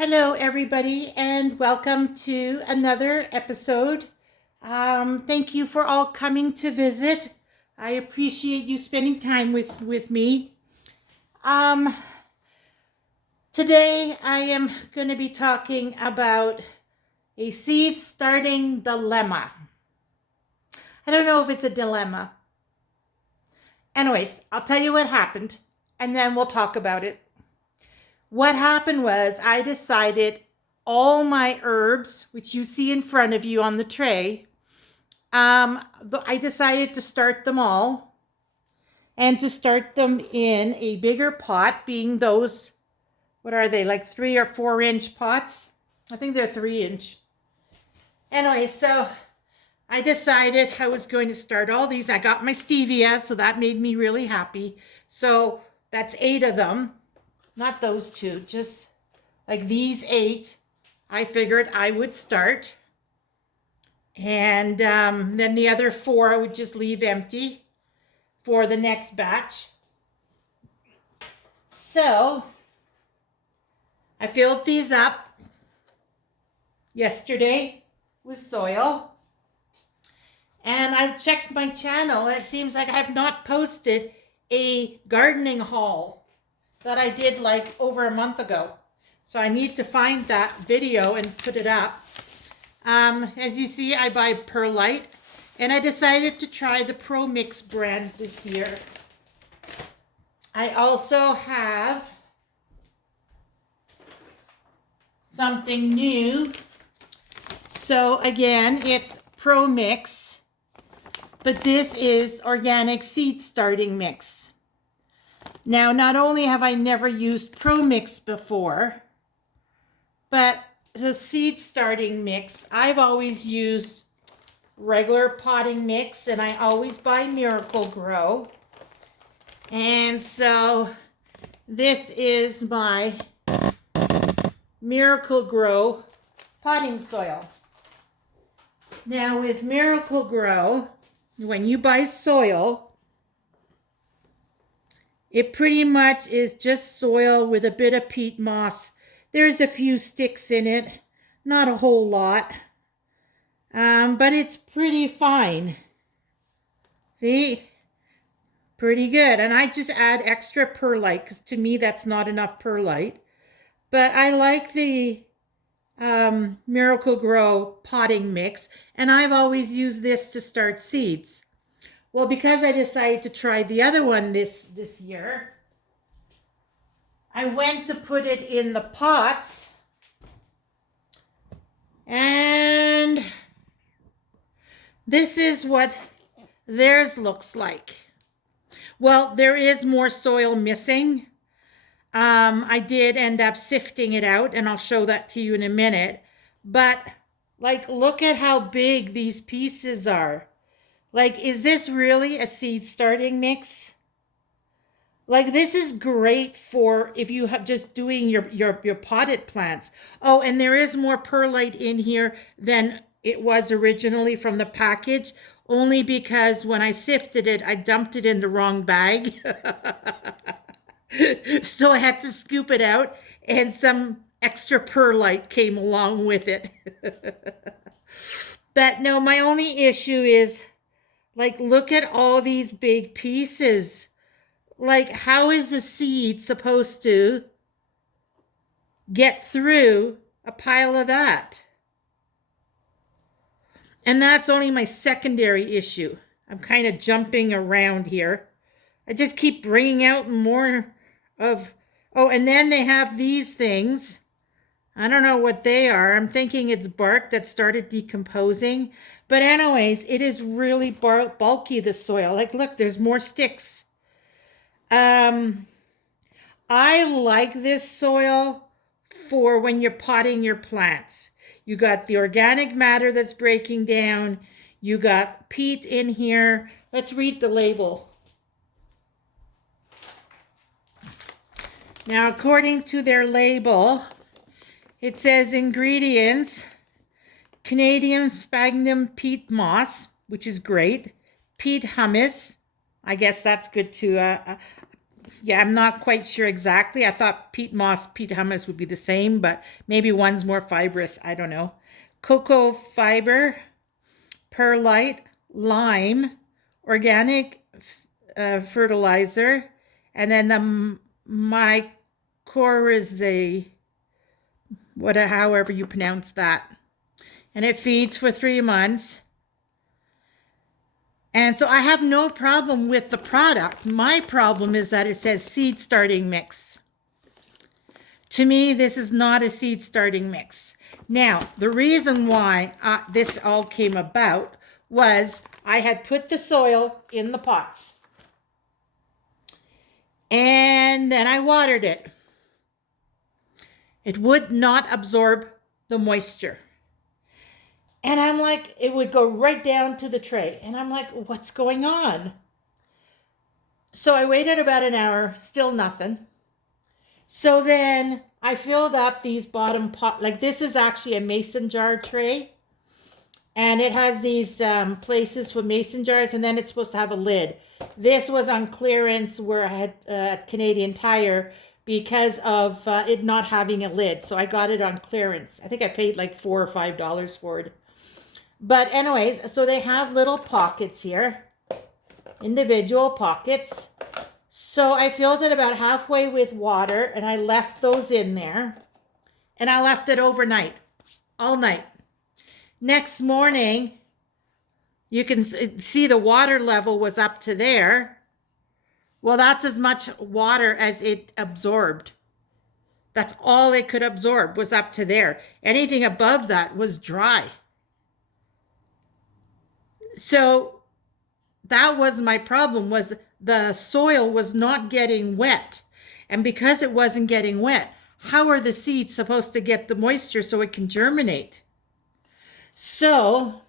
Hello, everybody, and welcome to another episode. Thank you for all coming to visit. I appreciate you spending time with me. Um, Today, I am going to be talking about a seed starting dilemma. I don't know if it's a dilemma. Anyways, I'll tell you what happened, and then we'll talk about it. What happened was I decided all my herbs, which you see in front of you on the tray, I decided to start them all and to start them in a bigger pot, being those, what are they, like 3 or 4 inch pots? I think they're 3 inch. Anyway, so I decided I was going to start all these. I got my stevia, so that made me really happy. So that's 8 of them, not those 2, just like these 8. I figured I would start. And then the other 4 I would just leave empty for the next batch. So I filled these up yesterday with soil. And I checked my channel, and it seems like I have not posted a gardening haul that I did like over a month ago. So I need to find that video and put it up. As you see, I buy perlite, and I decided to try the Pro Mix brand this year. I also have something new. So again, it's Pro Mix, but this is organic seed starting mix. Now, not only have I never used Pro Mix before, but the seed starting mix, I've always used regular potting mix, and I always buy Miracle Grow. And so this is my Miracle Grow potting soil. Now with Miracle Grow, when you buy soil, it pretty much is just soil with a bit of peat moss. There's a few sticks in it, not a whole lot, but it's pretty fine. See, pretty good. And I just add extra perlite because to me that's not enough perlite. But I like the Miracle Grow potting mix, and I've always used this to start seeds. Well, because I decided to try the other one this year, I went to put it in the pots, and this is what theirs looks like. Well, there is more soil missing. I did end up sifting it out, and I'll show that to you in a minute. But, like, look at how big these pieces are. Like, is this really a seed starting mix? Like, this is great for if you have just doing your potted plants. Oh, and there is more perlite in here than it was originally from the package, only because when I sifted it, I dumped it in the wrong bag. So I had to scoop it out, and some extra perlite came along with it. But no, my only issue is, like, look at all these big pieces. Like, how is a seed supposed to get through a pile of that? And that's only my secondary issue. I'm kind of jumping around here. I just keep bringing out more of, oh, and then they have these things. I don't know what they are. I'm thinking it's bark that started decomposing. But anyways, it is really bulky, the soil. Like, look, there's more sticks. I like this soil for when you're potting your plants. You got the organic matter that's breaking down. You got peat in here. Let's read the label. Now, according to their label, it says ingredients: Canadian sphagnum peat moss, which is great, peat humus. I guess that's good too. Yeah, I'm not quite sure exactly. I thought peat moss, peat humus would be the same, but maybe one's more fibrous. I don't know. Cocoa fiber, perlite, lime, organic fertilizer, and then the mycorrhizae, however you pronounce that. And it feeds for 3 months. And so I have no problem with the product. My problem is that it says seed starting mix. To me, this is not a seed starting mix. Now, the reason why this all came about was I had put the soil in the pots. And then I watered it. It would not absorb the moisture. And I'm like, it would go right down to the tray. And I'm like, what's going on? So I waited about an hour, still nothing. So then I filled up these bottom pot, like this is actually a mason jar tray. And it has these places for mason jars, and then it's supposed to have a lid. This was on clearance where I had Canadian Tire because of it not having a lid. So I got it on clearance. I think I paid like $4 or $5 for it. But anyways, so they have little pockets here, individual pockets. So I filled it about halfway with water and I left those in there and I left it overnight, all night. Next morning, you can see the water level was up to there. Well, that's as much water as it absorbed. That's all it could absorb was up to there. Anything above that was dry. So that was my problem, was the soil was not getting wet. And because it wasn't getting wet, how are the seeds supposed to get the moisture so it can germinate? So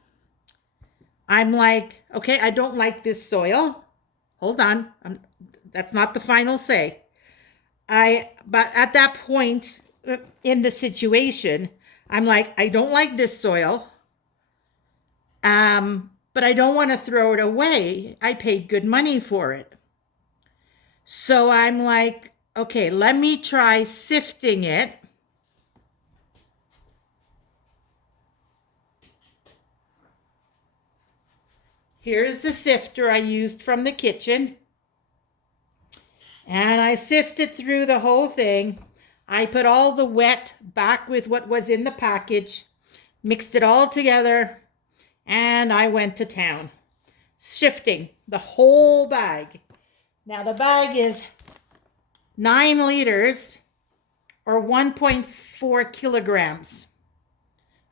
I'm like, okay, I don't like this soil. Hold on. That's not the final say. But at that point in the situation, I'm like, I don't like this soil. But I don't want to throw it away. I paid good money for it. So I'm like, okay, let me try sifting it. Here's the sifter I used from the kitchen. And I sifted through the whole thing. I put all the wet back with what was in the package, mixed it all together, and I went to town, sifting the whole bag. Now the bag is 9 liters or 1.4 kilograms.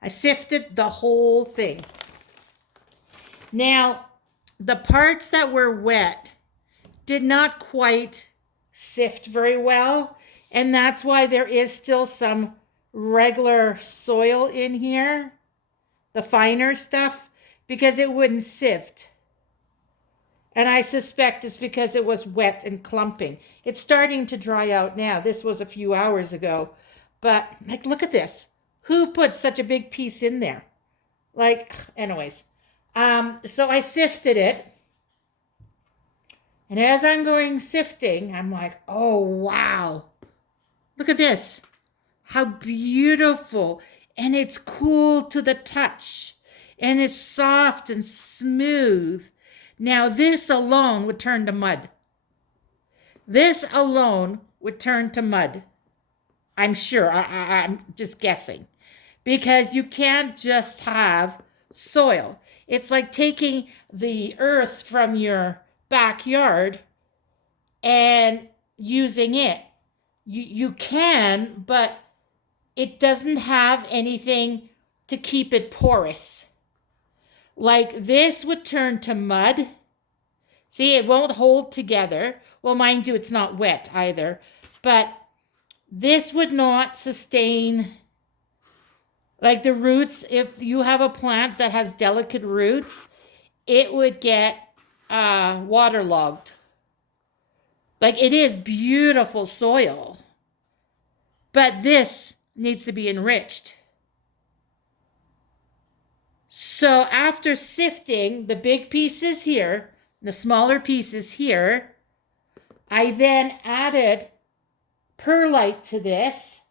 I sifted the whole thing. Now, the parts that were wet did not quite sift very well, and that's why there is still some regular soil in here, the finer stuff, because it wouldn't sift. And I suspect it's because it was wet and clumping. It's starting to dry out now. This was a few hours ago. But, like, look at this. Who put such a big piece in there? Like, anyways. So I sifted it. And as I'm going sifting, I'm like, oh, wow. Look at this. How beautiful. And it's cool to the touch. And it's soft and smooth. Now, this alone would turn to mud. This alone would turn to mud. I'm sure. I'm just guessing. Because you can't just have soil. It's like taking the earth from your backyard and using it. You can, but it doesn't have anything to keep it porous. Like this would turn to mud. See, it won't hold together. Well, mind you, it's not wet either. But this would not sustain, like the roots. If you have a plant that has delicate roots, it would get waterlogged. Like it is beautiful soil. But this needs to be enriched. So after sifting the big pieces here, the smaller pieces here, I then added perlite to this.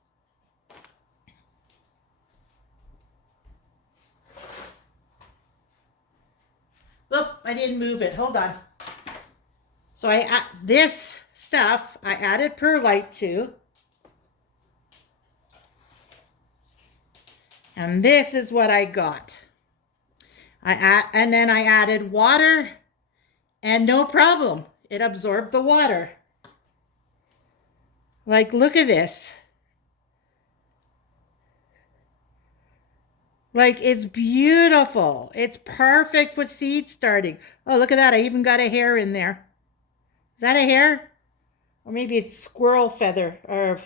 Oop, I didn't move it. Hold on. So this stuff I added perlite to. And this is what I got. And then I added water, and no problem. It absorbed the water. Like, look at this. Like, it's beautiful. It's perfect for seed starting. Oh, look at that. I even got a hair in there. Is that a hair? Or maybe it's squirrel feather or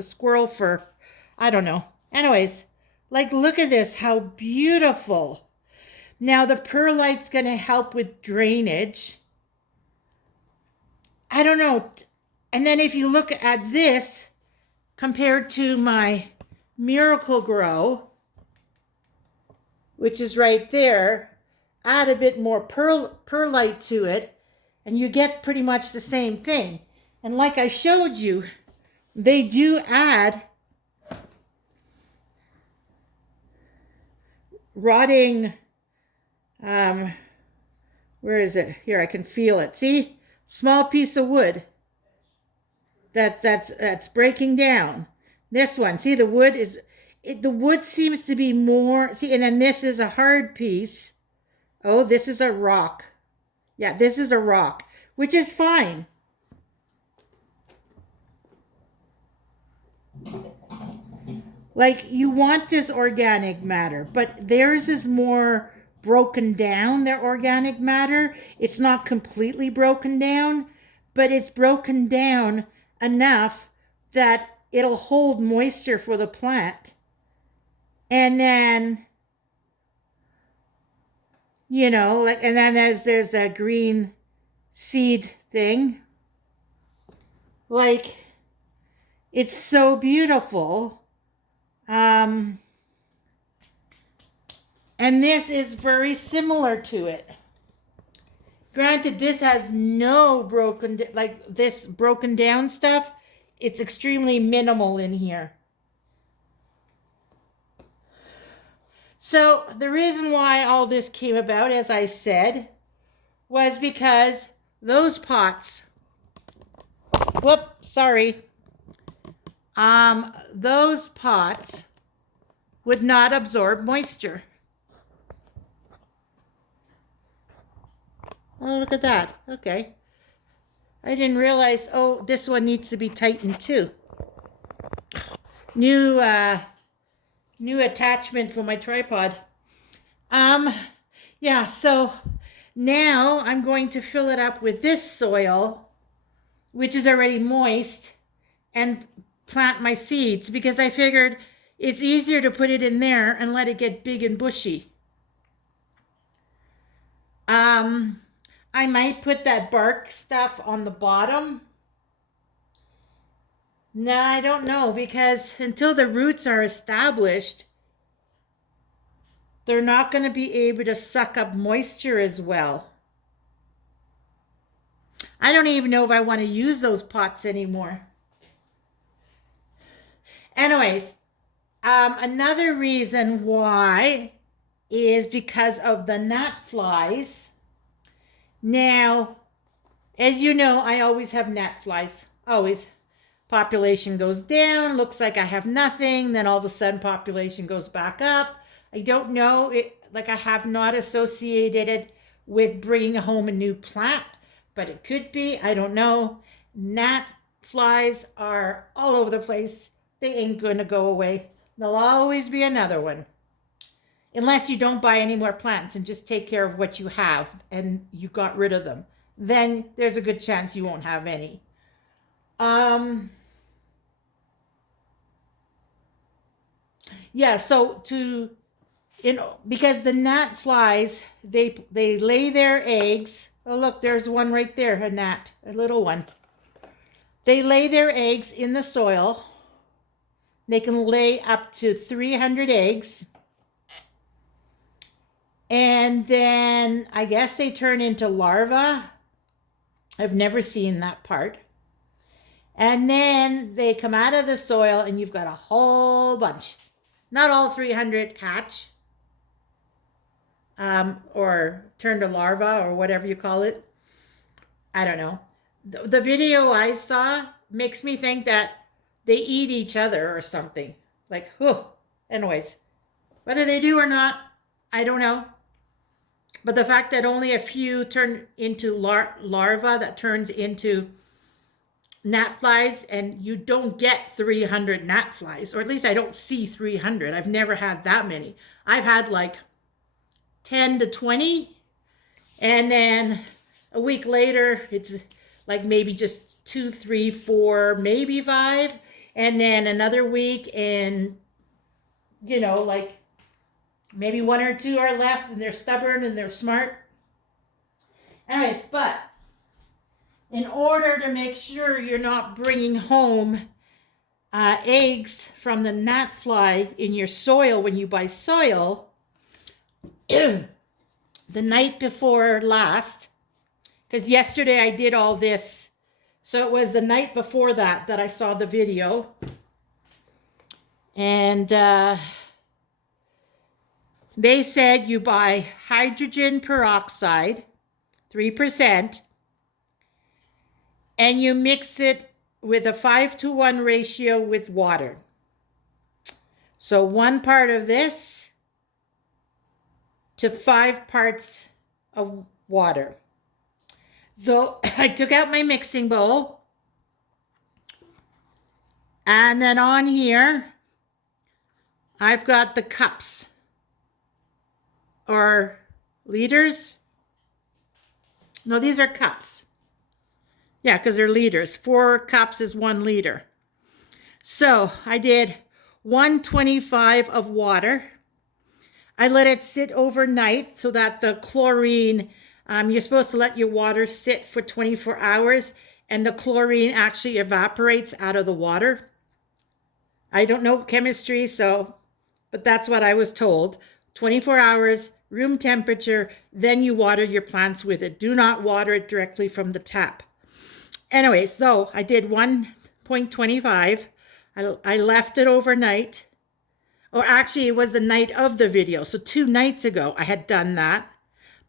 squirrel fur. I don't know. Anyways, like, look at this. How beautiful. Now, the perlite's going to help with drainage. I don't know. And then if you look at this compared to my Miracle Grow, which is right there, add a bit more perlite to it, and you get pretty much the same thing. And like I showed you, they do add rotting, where is it? Here, I can feel it. See? Small piece of wood. That's breaking down. This one, see, the wood is, the wood seems to be more, see, and then this is a hard piece. Oh, this is a rock. Yeah, this is a rock, which is fine. Like, you want this organic matter, but theirs is more broken down, their organic matter. It's not completely broken down, but it's broken down enough that it'll hold moisture for the plant. And then, you know, like, and then there's that green seed thing. Like, it's so beautiful. And this is very similar to it. Granted, this has no broken down stuff. It's extremely minimal in here. So the reason why all this came about, as I said, was because those pots, those pots would not absorb moisture. Oh, look at that. Okay. I didn't realize, oh, this one needs to be tightened too. New attachment for my tripod. Yeah, so now I'm going to fill it up with this soil, which is already moist, and plant my seeds, because I figured it's easier to put it in there and let it get big and bushy. I might put that bark stuff on the bottom. No, I don't know, because until the roots are established, they're not going to be able to suck up moisture as well. I don't even know if I want to use those pots anymore. Anyways, another reason why is because of the gnat flies. Now, as you know, I always have gnat flies, always. Population goes down, looks like I have nothing, then all of a sudden population goes back up. I don't know, like I have not associated it with bringing home a new plant, but it could be, I don't know. Gnat flies are all over the place. They ain't gonna go away. There'll always be another one. Unless you don't buy any more plants and just take care of what you have and you got rid of them. Then there's a good chance you won't have any. Yeah, so because the gnat flies, they lay their eggs. Oh, look, there's one right there, a gnat, a little one. They lay their eggs in the soil. They can lay up to 300 eggs. And then I guess they turn into larvae. I've never seen that part. And then they come out of the soil and you've got a whole bunch. Not all 300 hatch or turn to larva or whatever you call it. I don't know. The video I saw makes me think that they eat each other or something. Like, whew. Anyways, whether they do or not, I don't know. But the fact that only a few turn into larva that turns into gnat flies, and you don't get 300 gnat flies, or at least I don't see 300. I've never had that many. I've had like 10 to 20, and then a week later, it's like maybe just 2, 3, 4, maybe 5, and then another week, and you know, like maybe 1 or 2 are left, and they're stubborn and they're smart. Anyways, but in order to make sure you're not bringing home eggs from the gnat fly in your soil when you buy soil, the night before last, because yesterday I did all this, so it was the night before that I saw the video, and they said you buy hydrogen peroxide, 3%, and you mix it with a 5-to-1 ratio with water. So 1 part of this to 5 parts of water. So I took out my mixing bowl, and then on here I've got the cups or liters. No, these are cups. Yeah, because they're liters. 4 cups is 1 liter. So I did 125 of water. I let it sit overnight so that the chlorine, you're supposed to let your water sit for 24 hours and the chlorine actually evaporates out of the water. I don't know chemistry, but that's what I was told. 24 hours, room temperature, then you water your plants with it. Do not water it directly from the tap. Anyway, so I did 1.25. I left it overnight. Or actually, it was the night of the video. So 2 nights ago, I had done that.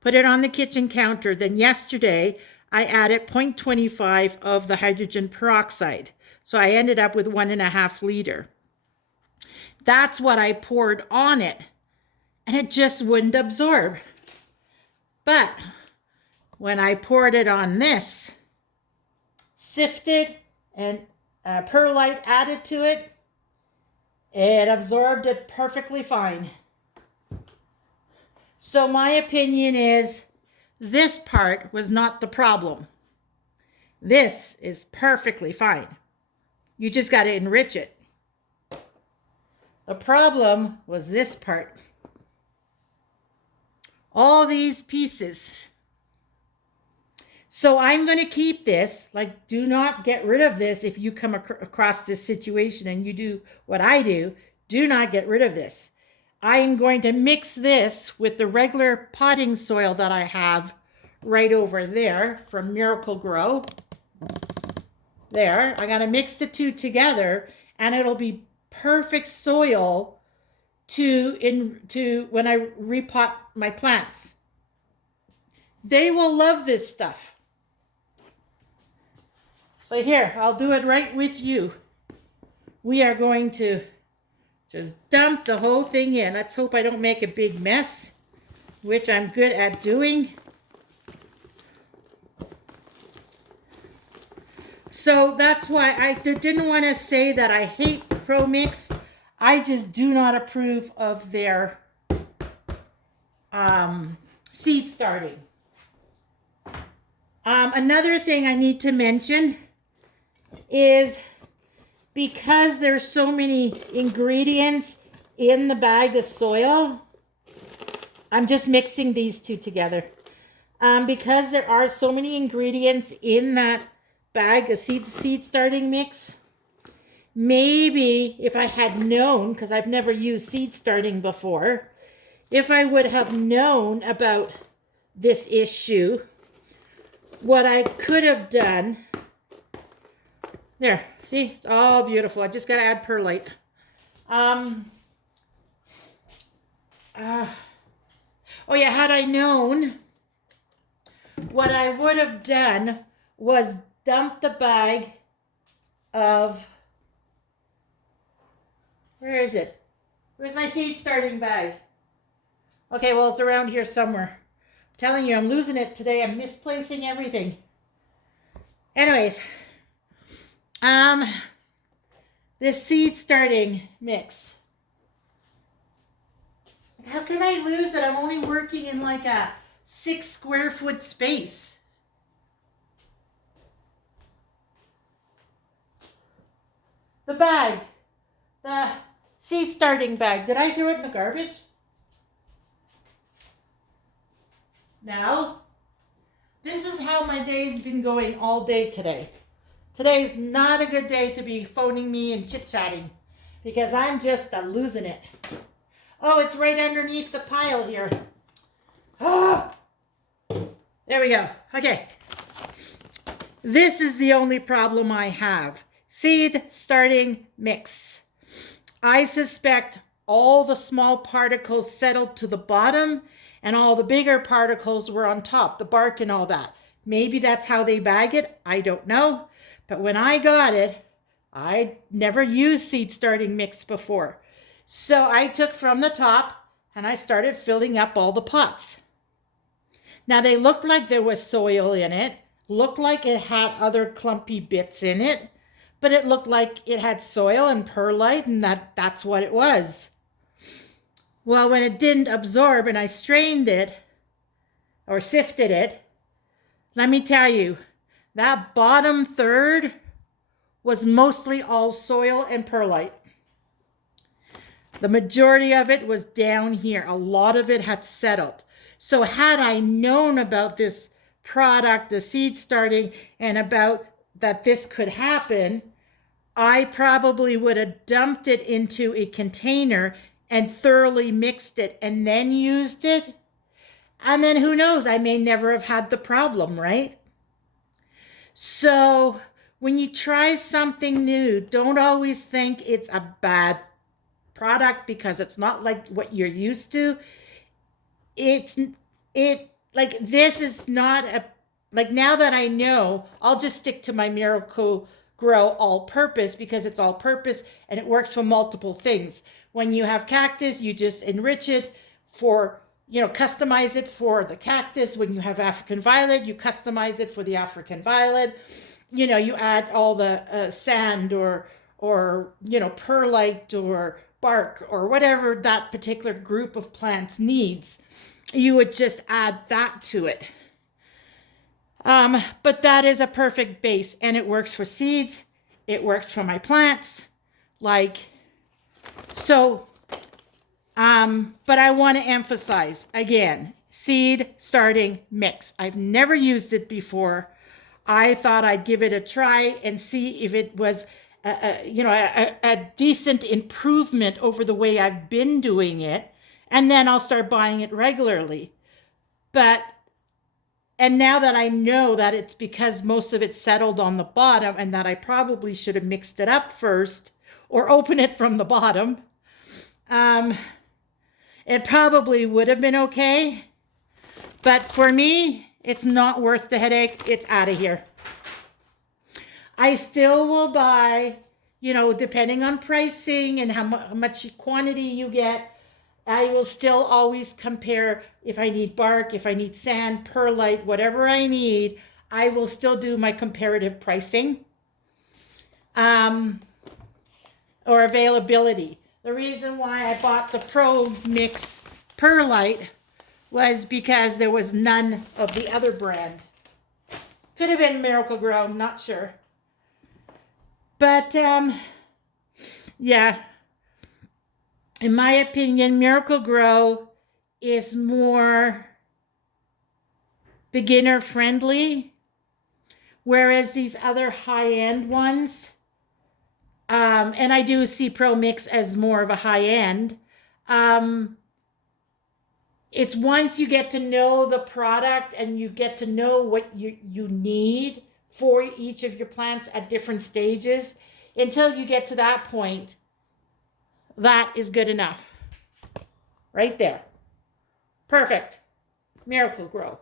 Put it on the kitchen counter. Then yesterday, I added 0.25 of the hydrogen peroxide. So I ended up with 1.5 liter. That's what I poured on it. And it just wouldn't absorb. But when I poured it on this, sifted and perlite added to it, it absorbed it perfectly fine. So my opinion is this part was not the problem. This is perfectly fine. You just got to enrich it. The problem was this part. All these pieces. So I'm going to keep this, like, do not get rid of this. If you come across this situation and you do what I do not get rid of this. I am going to mix this with the regular potting soil that I have right over there from Miracle Grow. There, I'm going to mix the 2 together, and it'll be perfect soil to when I repot my plants. They will love this stuff. So here, I'll do it right with you. We are going to just dump the whole thing in. Let's hope I don't make a big mess, which I'm good at doing. So that's why I didn't want to say that I hate Pro Mix. I just do not approve of their seed starting. Another thing I need to mention is because there's so many ingredients in the bag of soil, I'm just mixing these 2 together. Because there are so many ingredients in that bag of seed starting mix, maybe if I had known, because I've never used seed starting before, if I would have known about this issue, what I could have done, there, see, it's all beautiful. I just got to add perlite. Oh yeah, had I known, what I would have done was dump the bag of, where is it? Where's my seed starting bag? Okay, well, it's around here somewhere. I'm telling you, I'm losing it today. I'm misplacing everything. Anyways, this seed starting mix. How can I lose it? I'm only working in like a 6 square foot space. The bag, the seed starting bag. Did I throw it in the garbage? No. This is how my day's been going all day today. Today's not a good day to be phoning me and chit-chatting because I'm just losing it. Oh, it's right underneath the pile here. Oh, there we go. Okay. This is the only problem I have. Seed starting mix. I suspect all the small particles settled to the bottom and all the bigger particles were on top, the bark and all that. Maybe that's how they bag it. I don't know. But when I got it, I never used seed starting mix before. So I took from the top and I started filling up all the pots. Now they looked like there was soil in it, looked like it had other clumpy bits in it, but it looked like it had soil and perlite and that's what it was. Well, when it didn't absorb and I strained it or sifted it, let me tell you, that bottom third was mostly all soil and perlite. The majority of it was down here. A lot of it had settled. So had I known about this product, the seed starting, and about that this could happen, I probably would have dumped it into a container and thoroughly mixed it and then used it. And then who knows, I may never have had the problem, right? So when you try something new, don't always think it's a bad product because it's not like what you're used to. Like this is not a, like now that I know, I'll just stick to my Miracle Grow all purpose because it's all purpose and it works for multiple things. When you have cactus, you just enrich it for, customize it for the cactus. When you have African violet, you customize it for the African violet. You add all the sand or perlite or bark or whatever that particular group of plants needs. You would just add that to it. But that is a perfect base and it works for seeds. It works for my plants. But I want to emphasize again, seed starting mix. I've never used it before. I thought I'd give it a try and see if it was a decent improvement over the way I've been doing it. And then I'll start buying it regularly. And now that I know that it's because most of it settled on the bottom and that I probably should have mixed it up first or open it from the bottom, it probably would have been okay. But for me, it's not worth the headache. It's out of here. I still will buy, depending on pricing and how much quantity you get, I will still always compare if I need bark, if I need sand, perlite, whatever I need, I will still do my comparative pricing or availability. The reason why I bought the Pro Mix perlite was because there was none of the other brand. Could have been Miracle Grow, I'm not sure. But yeah. In my opinion, Miracle Grow is more beginner friendly, whereas these other high-end ones, and I do see Pro Mix as more of a high-end, it's once you get to know the product and you get to know what you need for each of your plants at different stages, until you get to that point, that is good enough. Right there. Perfect. Miracle Grow.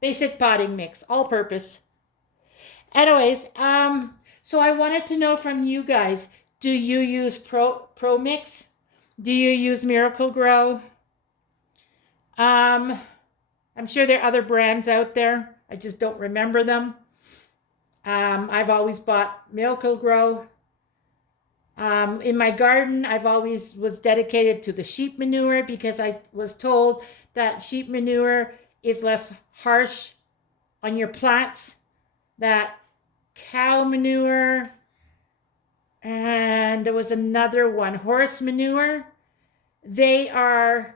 Basic potting mix, all purpose. Anyways, so I wanted to know from you guys, do you use Pro Mix? Do you use Miracle Grow? I'm sure there are other brands out there. I just don't remember them. I've always bought Miracle Grow. In my garden, I've always was dedicated to the sheep manure because I was told that sheep manure is less harsh on your plants. That cow manure, and there was another one, horse manure. They are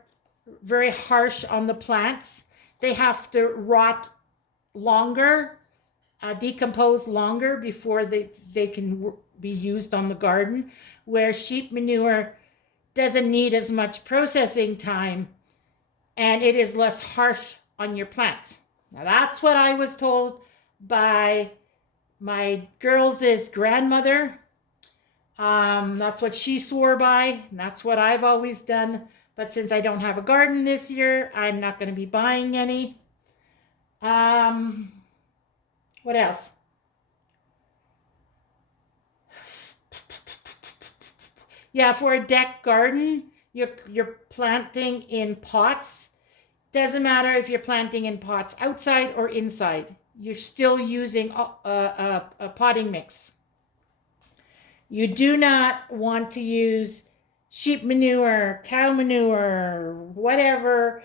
very harsh on the plants. They have to rot longer, decompose longer before they can be used on the garden, where sheep manure doesn't need as much processing time and it is less harsh on your plants. Now that's what I was told by my girls' grandmother. That's what she swore by, and that's what I've always done. But since I don't have a garden this year, I'm not going to be buying any. What else? Yeah, for a deck garden, you're planting in pots. Doesn't matter if you're planting in pots outside or inside. You're still using a potting mix. You do not want to use sheep manure, cow manure, whatever,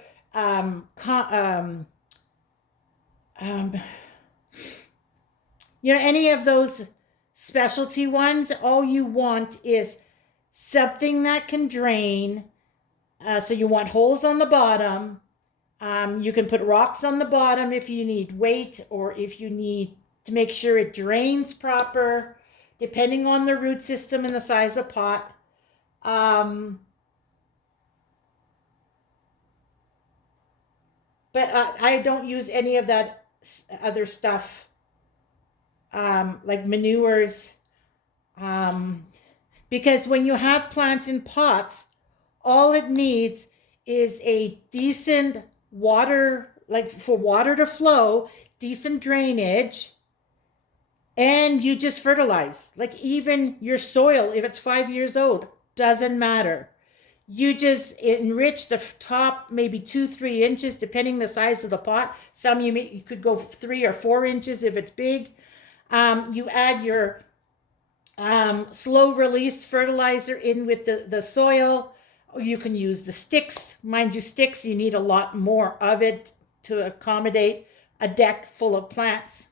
any of those specialty ones. All you want is something that can drain. So you want holes on the bottom. You can put rocks on the bottom if you need weight or if you need to make sure it drains proper, depending on the root system and the size of pot. But I don't use any of that other stuff, like manures, because when you have plants in pots, all it needs is a decent water, like for water to flow, decent drainage, and you just fertilize. Like even your soil, if it's 5 years old, doesn't matter. You just enrich the top maybe 2-3 inches, depending the size of the pot. Some you could go 3 or 4 inches if it's big. You add your slow release fertilizer in with the soil. You can use the sticks. Mind you, sticks, you need a lot more of it to accommodate a deck full of plants.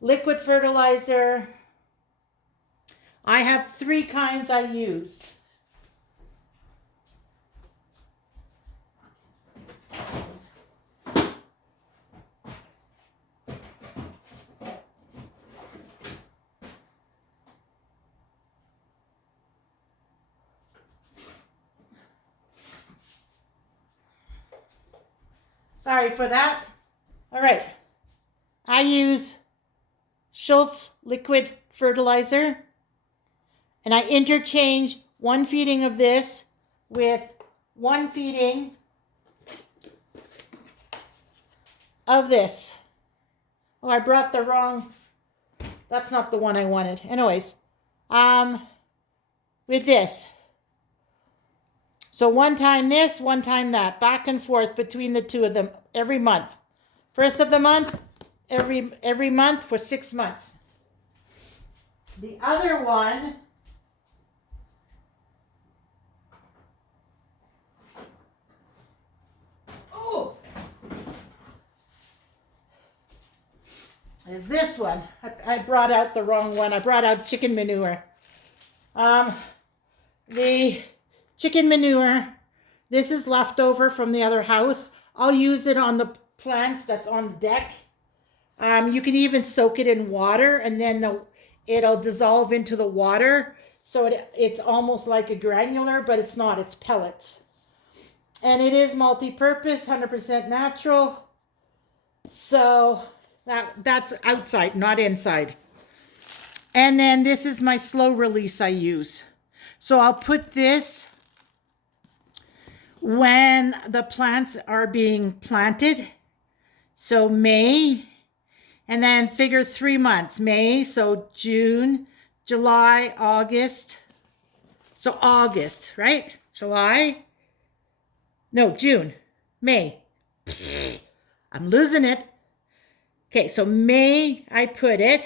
Liquid fertilizer. I have 3 kinds I use. Sorry for that. All right. I use Schultz liquid fertilizer, and I interchange 1 feeding of this with 1 feeding of this. Oh, I brought the wrong, that's not the one I wanted. Anyways, with this. So 1 time this, 1 time that, back and forth between the 2 of them every month. First of the month, every month for 6 months. The other one is this one. I brought out the wrong one. I brought out chicken manure. The chicken manure, this is leftover from the other house. I'll use it on the plants that's on the deck. You can even soak it in water, and then it'll dissolve into the water. So it's almost like a granular, but it's not, it's pellets. And it is multi-purpose, 100% natural. So that's outside, not inside. And then this is my slow release I use. So I'll put this when the plants are being planted. So May, and then figure 3 months. May, so June, July, August. So August, right? July. No, June. May. I'm losing it. Okay, so May, I put it.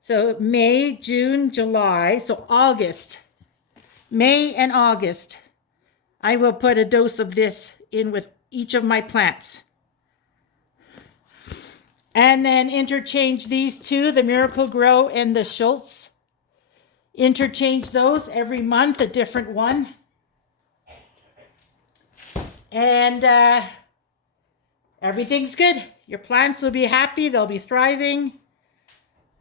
So May, June, July, so August. May and August, I will put a dose of this in with each of my plants. And then interchange these two, the Miracle Grow and the Schultz. Interchange those every month, a different one. And everything's good. Your plants will be happy. They'll be thriving.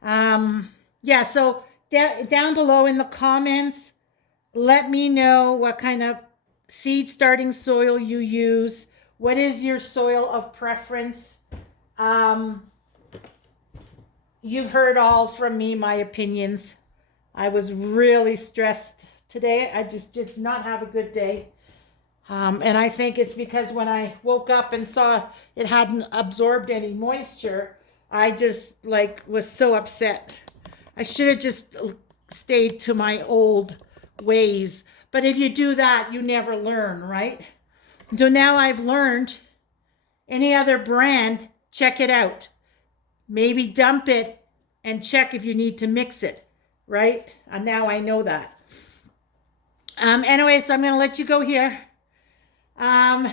Yeah, so down below in the comments, let me know what kind of seed starting soil you use. What is your soil of preference? You've heard all from me, my opinions. I was really stressed today. I just did not have a good day. And I think it's because when I woke up and saw it hadn't absorbed any moisture, I just was so upset. I should have just stayed to my old ways. But if you do that, you never learn, right? So now I've learned. Any other brand, check it out. Maybe dump it and check if you need to mix it, right? And now I know that. Anyway, so I'm going to let you go here. The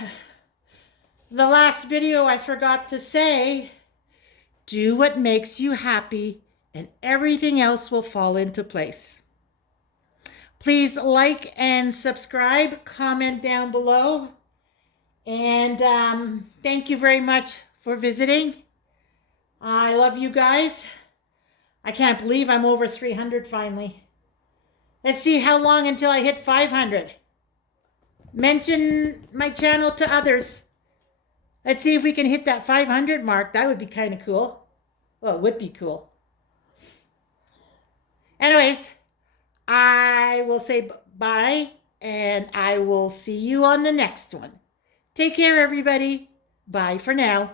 last video I forgot to say, do what makes you happy and everything else will fall into place. Please like and subscribe, comment down below. And thank you very much for visiting. I love you guys. I can't believe I'm over 300 finally. Let's see how long until I hit 500. Mention my channel to others. Let's see if we can hit that 500 mark. That would be kind of cool. Well, it would be cool. Anyways, I will say bye, and I will see you on the next one. Take care, everybody. Bye for now.